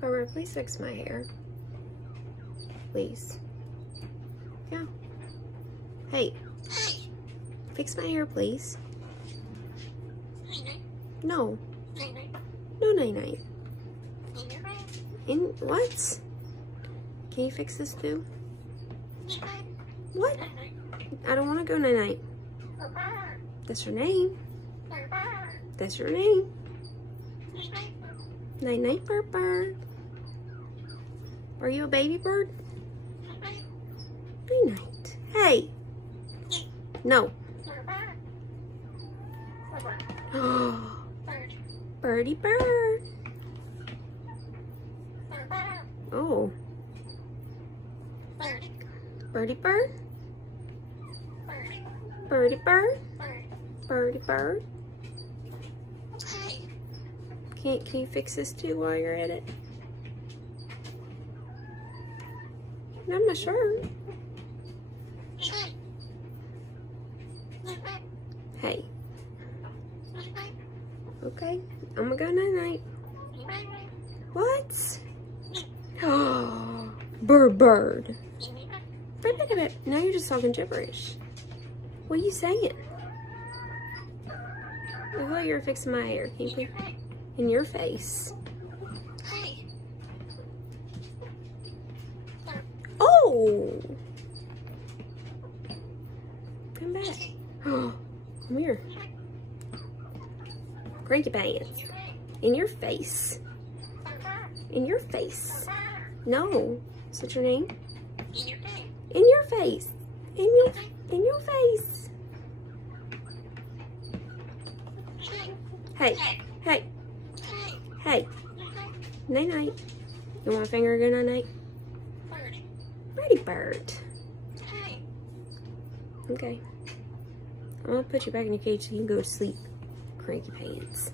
Birdbird, please fix my hair. Please. Yeah. Hey. Fix my hair, please. No. No, night-night. In what? Can you fix this too? What? I don't want to go night-night. That's your name. That's your name. Night-night, Birdbird. Are you a baby bird? Night-night. Hey. No. Birdie bird. Oh. Birdie bird. Birdie bird. Birdie bird. Can you fix this too while you're at it? I'm not sure. Hey. Okay, I'm gonna go night-night. What? Oh, Birdbird. Wait a minute. Now you're just talking gibberish. What are you saying? I feel like you're fixing my hair. Can you put in your face? Oh! Come back. Oh, come here. Cranky pants. In your face. In your face. No. Is that your name? In your face. In your face. Hey. Hey. Hey. Night night. You want a finger good night night? Birdie bird. Okay. I'm gonna put you back in your cage so you can go to sleep. Cranky pants.